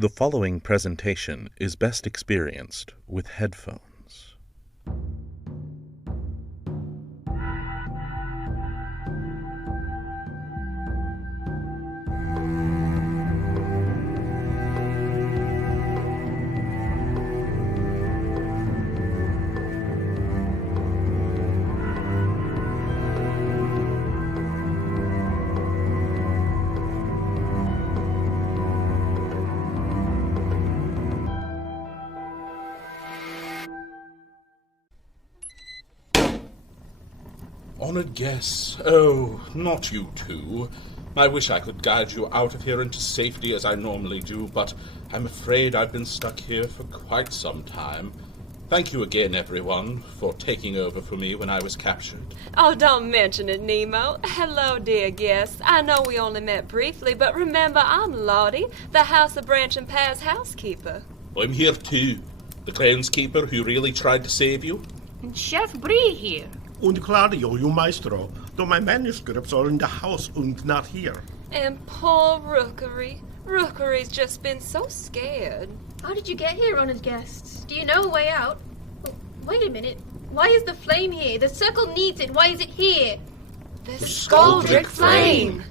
The following presentation is best experienced with headphones. Honored guests, oh, not you two. I wish I could guide you out of here into safety as I normally do, but I'm afraid I've been stuck here for quite some time. Thank you again, everyone, for taking over for me when I was captured. Oh, don't mention it, Nemo. Hello, dear guests. I know we only met briefly, but remember, I'm Lottie, the House of Branch and Paz housekeeper. I'm here too, the groundskeeper who really tried to save you. And Chef Brie here. Und Claudio, you maestro, though my manuscripts are in the house and not here. And poor Rookery. Rookery's just been so scared. How did you get here, honored guests? Do you know a way out? Oh, wait a minute. Why is the flame here? The circle needs it. Why is it here? The Scaldric Flame.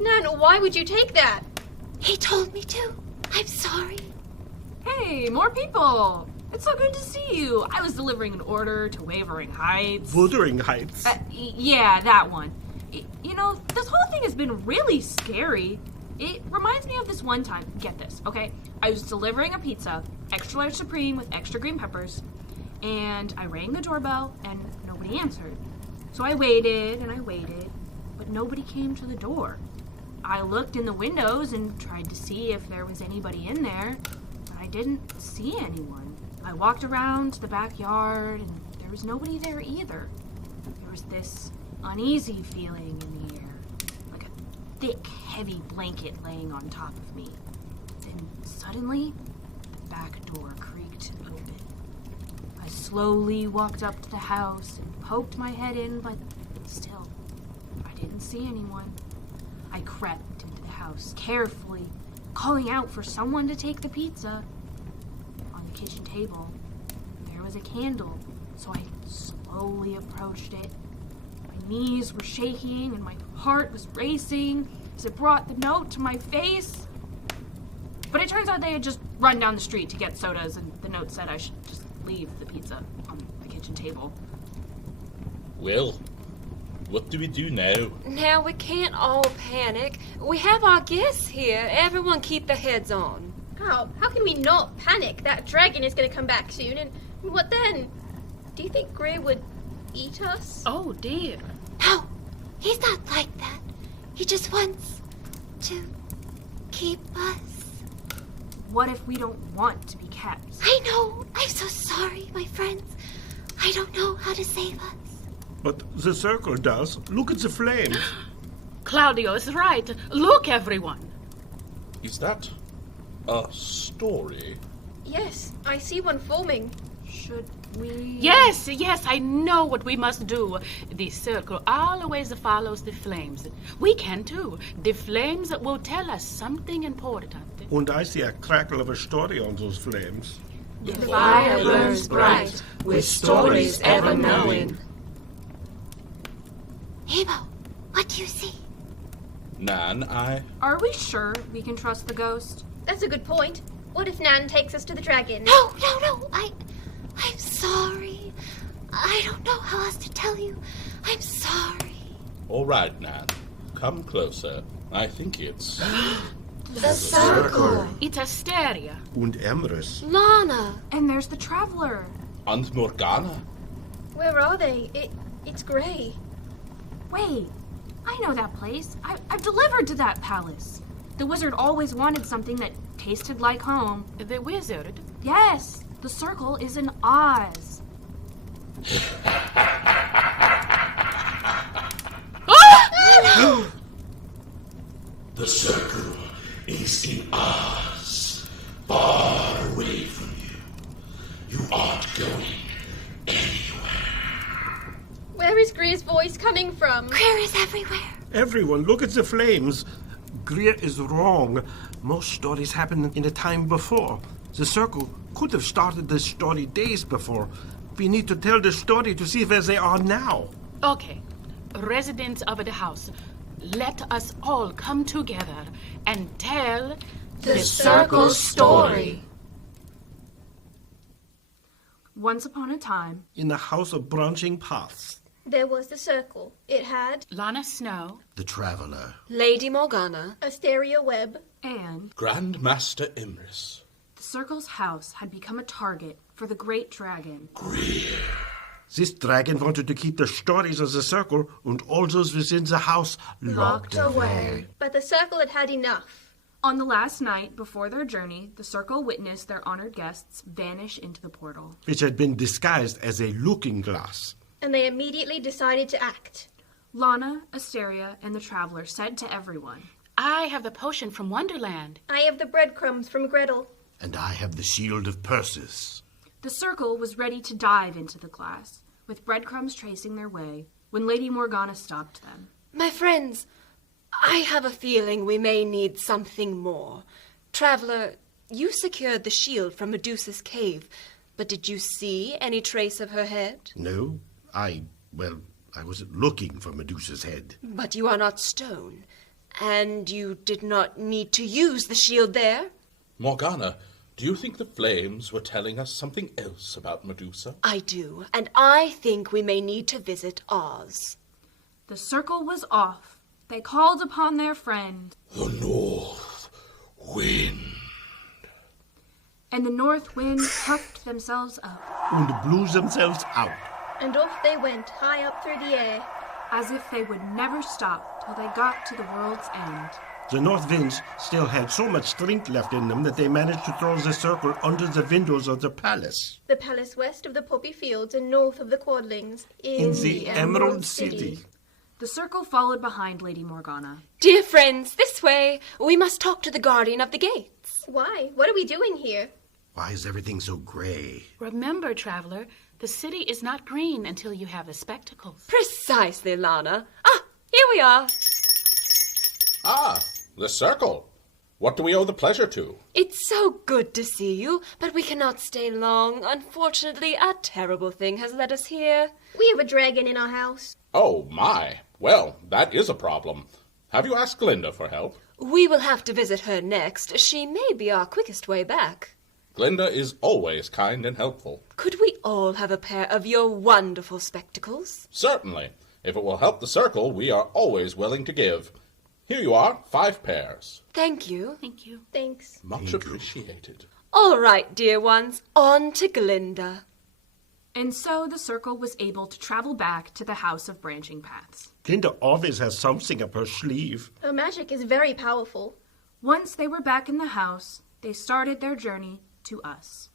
Nan, why would you take that? He told me to. I'm sorry. Hey, more people. It's so good to see you. I was delivering an order to Wavering Heights. Wuthering Heights. Yeah, that one. You know, this whole thing has been really scary. It reminds me of this one time. Get this, okay? I was delivering a pizza, extra large supreme with extra green peppers, and I rang the doorbell and nobody answered. So I waited and I waited, but nobody came to the door. I looked in the windows and tried to see if there was anybody in there, but I didn't see anyone. I walked around the backyard, and there was nobody there either. There was this uneasy feeling in the air, like a thick, heavy blanket laying on top of me. Then suddenly, the back door creaked open. I slowly walked up to the house and poked my head in, but still, I didn't see anyone. I crept into the house carefully, calling out for someone to take the pizza. Kitchen table, there was a candle, so I slowly approached it. My knees were shaking and my heart was racing as it brought the note to my face. But it turns out they had just run down the street to get sodas, and the note said I should just leave the pizza on the kitchen table. Well, what do we do now? Now, we can't all panic. We have our guests here. Everyone keep their heads on. How can we not panic? That dragon is going to come back soon, and what then? Do you think Greer would eat us? Oh, dear. No, he's not like that. He just wants to keep us. What if we don't want to be kept? I know. I'm so sorry, my friends. I don't know how to save us. But the circle does. Look at the flames. Claudio is right. Look, everyone. Is that a story? Yes, I see one forming. Should we... Yes, I know what we must do. The circle always follows the flames. We can too. The flames will tell us something important. And I see a crackle of a story on those flames. The fire burns bright, with stories ever knowing. Nemo, what do you see? Nan, Are we sure we can trust the ghost? That's a good point. What if Nan takes us to the dragon? No. I'm sorry. I don't know how else to tell you. I'm sorry. All right, Nan. Come closer. I think it's... The circle. It's Asteria. Und Emrys. Lana. And there's the traveler. And Morgana. Where are they? It's grey. Wait, I know that place. I've delivered to that palace. The wizard always wanted something that tasted like home. The wizard? Yes, the circle is in Oz. The circle is in Oz, far away from you. You aren't going anywhere. Where is Greer's voice coming from? Greer is everywhere. Everyone, look at the flames. Greer is wrong. Most stories happen in the time before. The circle could have started this story days before. We need to tell the story to see where they are now. Okay, residents of the house, let us all come together and tell The circle story. Once upon a time, In the house of branching paths. There was the circle. It had Lana Snow, The traveler. Lady Morgana. Asteria Webb. and Grandmaster Imris. the circle's house had become a target for the great dragon. This dragon wanted to keep the stories of the circle and all those within the house locked away. But the circle had had enough. On the last night before their journey, the circle witnessed their honored guests vanish into the portal. Which had been disguised as a looking glass. And they immediately decided to act. Lana, Asteria, and the traveler said to everyone, I have the potion from Wonderland. I have the breadcrumbs from Gretel. And I have the shield of Perseus. the circle was ready to dive into the glass, with breadcrumbs tracing their way, when Lady Morgana stopped them. My friends, I have a feeling we may need something more. Traveler, you secured the shield from Medusa's cave, but did you see any trace of her head? No, I wasn't looking for Medusa's head. But you are not stone, and you did not need to use the shield there? Morgana, do you think the flames were telling us something else about Medusa? I do, and I think we may need to visit Oz. The circle was off. They called upon their friend, The North Wind. and the north wind puffed themselves up, And blew themselves out. And off they went, high up through the air. as if they would never stop till they got to the world's end. The north winds still had so much strength left in them that they managed to throw the circle under the windows of the palace. The palace west of the poppy fields and north of the Quadlings. In the Emerald City. The circle followed behind Lady Morgana. Dear friends, this way. We must talk to the guardian of the gates. Why? What are we doing here? Why is everything so gray? Remember, traveler, the city is not green until you have the spectacles. Precisely, Lana. Ah, here we are. Ah, the circle. What do we owe the pleasure to? It's so good to see you, but we cannot stay long. Unfortunately, a terrible thing has led us here. We have a dragon in our house. Oh, my. Well, that is a problem. Have you asked Glinda for help? We will have to visit her next. She may be our quickest way back. Glinda is always kind and helpful. Could we all have a pair of your wonderful spectacles? Certainly. If it will help the circle, we are always willing to give. Here you are, 5 pairs. Thank you. Thank you. Thanks. Much appreciated. All right, dear ones, on to Glinda. And so the circle was able to travel back to the House of Branching Paths. Glinda always has something up her sleeve. Her magic is very powerful. Once they were back in the house, they started their journey to us.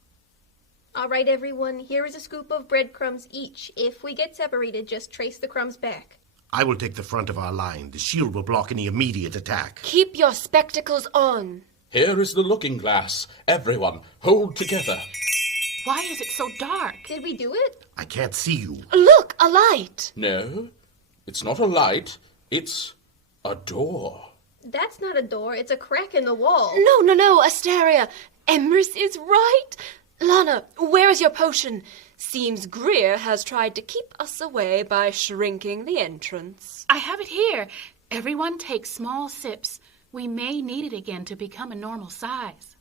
All right, everyone, here is a scoop of breadcrumbs each. If we get separated, just trace the crumbs back. I will take the front of our line. The shield will block any immediate attack. Keep your spectacles on. Here is the looking glass. Everyone, hold together. Why is it so dark? Did we do it? I can't see you. Look, a light. No, it's not a light. It's a door. That's not a door, it's a crack in the wall. No, Asteria. Emrys is right. Lana, where is your potion? Seems Greer has tried to keep us away by shrinking the entrance. I have it here. Everyone take small sips. We may need it again to become a normal size.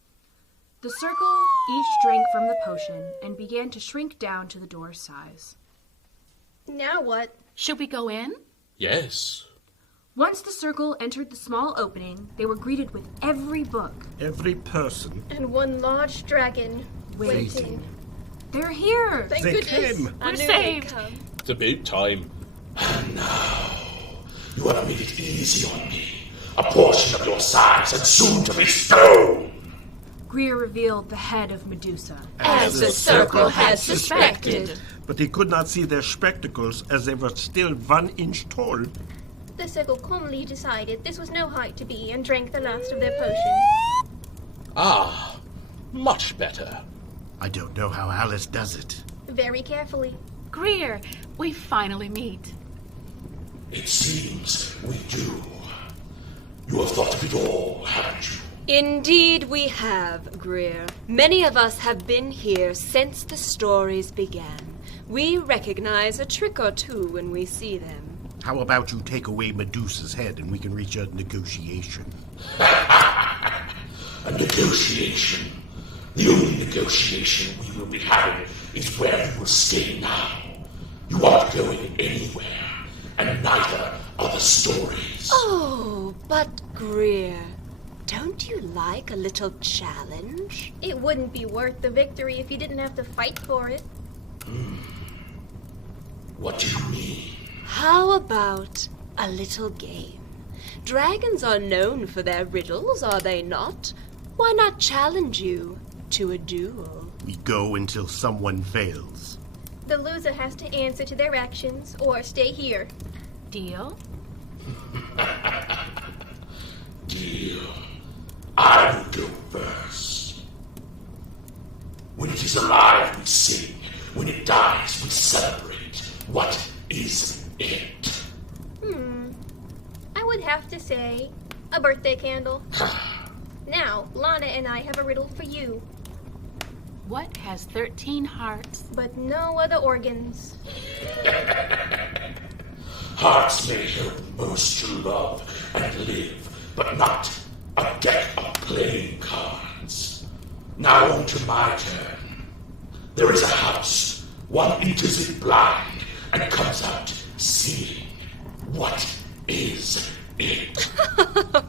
The circle each drank from the potion and began to shrink down to the door's size. Now what? Should we go in? Yes. Once the circle entered the small opening, they were greeted with every book. Every person. And one large dragon waiting. They're here! Thank They goodness. came. I We're knew saved. they'd come. It's about time. And now, you have made it easy on me. A portion of your size and soon to be stone. Greer revealed the head of Medusa. As the circle had suspected. But he could not see their spectacles as they were still 1 inch tall. The circle calmly decided this was no height to be and drank the last of their potion. Ah, much better. I don't know how Alice does it. Very carefully. Greer, we finally meet. It seems we do. You have thought of it all, haven't you? Indeed we have, Greer. Many of us have been here since the stories began. We recognize a trick or two when we see them. How about you take away Medusa's head and we can reach a negotiation? A negotiation. The only negotiation we will be having is where you will stay now. You aren't going anywhere, and neither are the stories. Oh, but Greer, don't you like a little challenge? It wouldn't be worth the victory if you didn't have to fight for it. What do you mean? How about a little game? Dragons are known for their riddles, are they not? Why not challenge you to a duel? We go until someone fails. The loser has to answer to their actions or stay here. Deal? Deal. I will go first. When it is alive, we sing. When it dies, we celebrate. What is it? I would have to say a birthday candle. Now, Lana and I have a riddle for you, What has 13 hearts? but no other organs. Hearts may help most to love and live, but not a deck of playing cards. Now on to my turn. There is a house. One enters it blind and comes out seeing. What is it?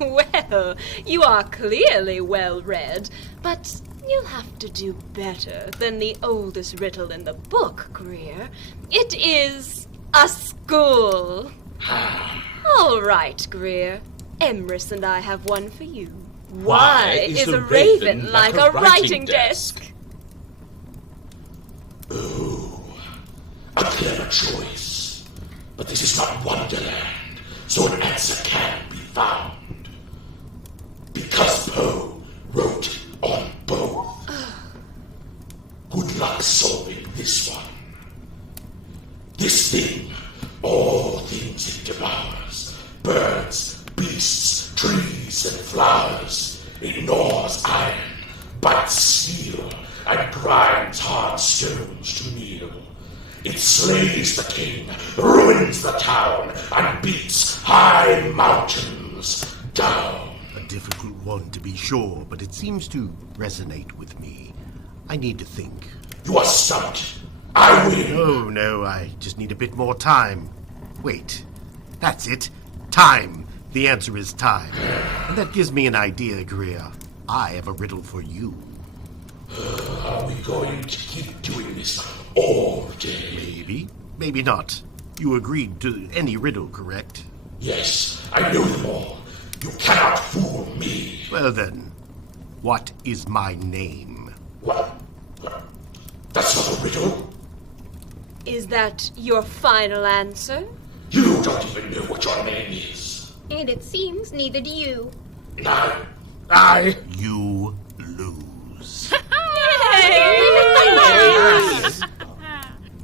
Well, you are clearly well read, but you'll have to do better than the oldest riddle in the book, Greer. It is a school. All right, Greer. Emrys and I have one for you. Why is a raven like a writing desk? Ooh, a clever choice. But this is not Wonderland, so an answer can be found. Because Poe wrote on both. Good luck solving this one. This thing, all things it devours. Birds, beasts, trees, and flowers. It gnaws iron, bites steel, and grinds hard stones to meal. It slays the king, ruins the town, and beats high mountains down. A difficult one to be sure, but it seems to resonate with me. I need to think. You are stumped. I win. Oh, no, I just need a bit more time. Wait, that's it. Time. The answer is time. And that gives me an idea, Greer. I have a riddle for you. Are we going to keep doing this all day? Maybe, maybe not. You agreed to any riddle, correct? Yes, I know them all. You cannot fool me. Well then, what is my name? What? That's not a riddle. Is that your final answer? You don't even know what your name is. And it seems neither do you. You lose.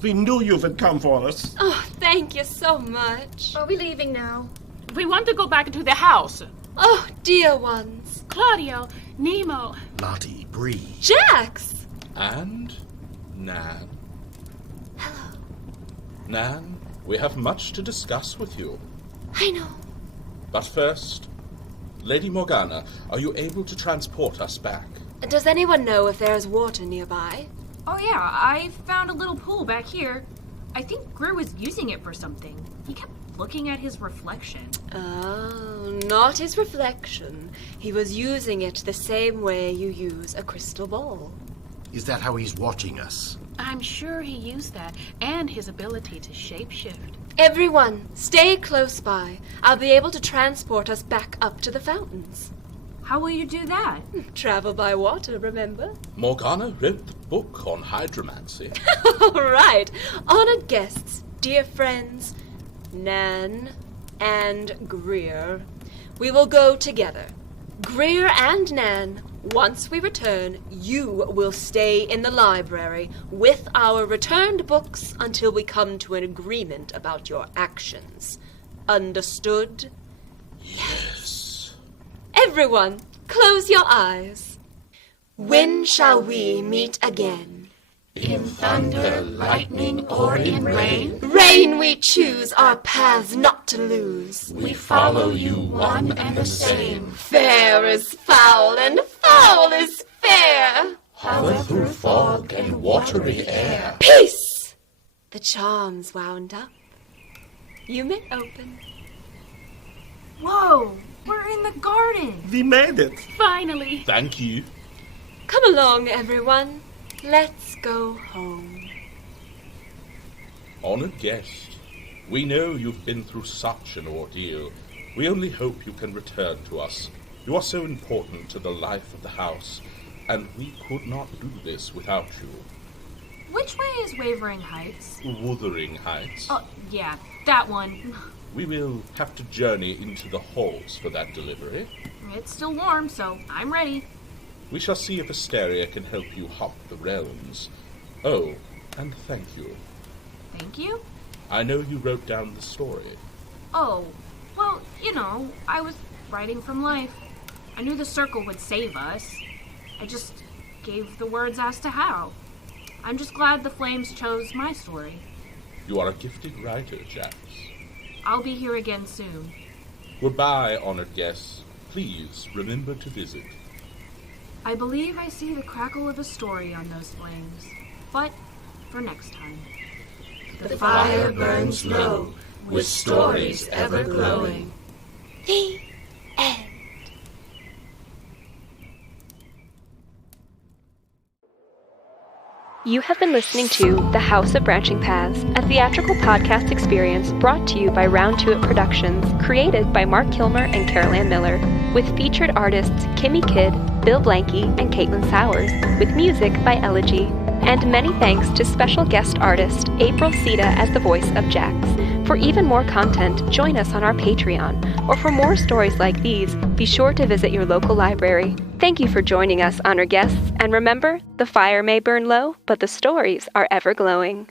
We knew you would come for us. Oh, thank you so much. Are we leaving now? We want to go back to the house. Oh, dear ones. Claudio, Nemo. Lottie, Bree. Jax! And Nan. Hello. Nan, we have much to discuss with you. I know. But first, Lady Morgana, are you able to transport us back? Does anyone know if there is water nearby? Oh yeah, I found a little pool back here. I think Greer was using it for something. He kept looking at his reflection. Oh, not his reflection. He was using it the same way you use a crystal ball. Is that how he's watching us? I'm sure he used that and his ability to shapeshift. Everyone, stay close by. I'll be able to transport us back up to the fountains. How will you do that? Travel by water, remember? Morgana wrote the book on hydromancy. All right. Honored guests, dear friends, Nan and Greer. We will go together. Greer and Nan, once we return, you will stay in the library with our returned books until we come to an agreement about your actions. Understood? Yes. Everyone, Close your eyes. When shall we meet again? In thunder, lightning, or in rain, Rain we choose, our paths not to lose. we follow you one and the same. Fair is foul, and foul is fair. Hover through fog and watery air. Peace! The charm's wound up. You may open. Whoa, we're in the garden. We made it. Finally. Thank you. Come along, everyone. Let's go home. Honored guest, we know you've been through such an ordeal. We only hope you can return to us. You are so important to the life of the house, and we could not do this without you. Which way is Wavering Heights? Wuthering Heights. Oh, yeah, that one. We will have to journey into the halls for that delivery. It's still warm, so I'm ready. We shall see if Asteria can help you hop the realms. Oh, and thank you. Thank you? I know you wrote down the story. Oh, well, you know, I was writing from life. I knew the circle would save us. I just gave the words as to how. I'm just glad the Flames chose my story. You are a gifted writer, Jax. I'll be here again soon. Goodbye, honored guests. Please remember to visit. I believe I see the crackle of a story on those flames. But for next time. The fire burns low, with stories ever glowing. The end. You have been listening to The House of Branching Paths, a theatrical podcast experience brought to you by Round Two It Productions, created by Mark Kilmer and Carol Ann Miller, with featured artists Kimmy Kidd, Bill Blanky, and Caitlin Sowers, with music by Elegy. And many thanks to special guest artist April Sita as the voice of Jax. For even more content, join us on our Patreon, or for more stories like these, be sure to visit your local library. Thank you for joining us, honored guests, and remember, the fire may burn low, but the stories are ever glowing.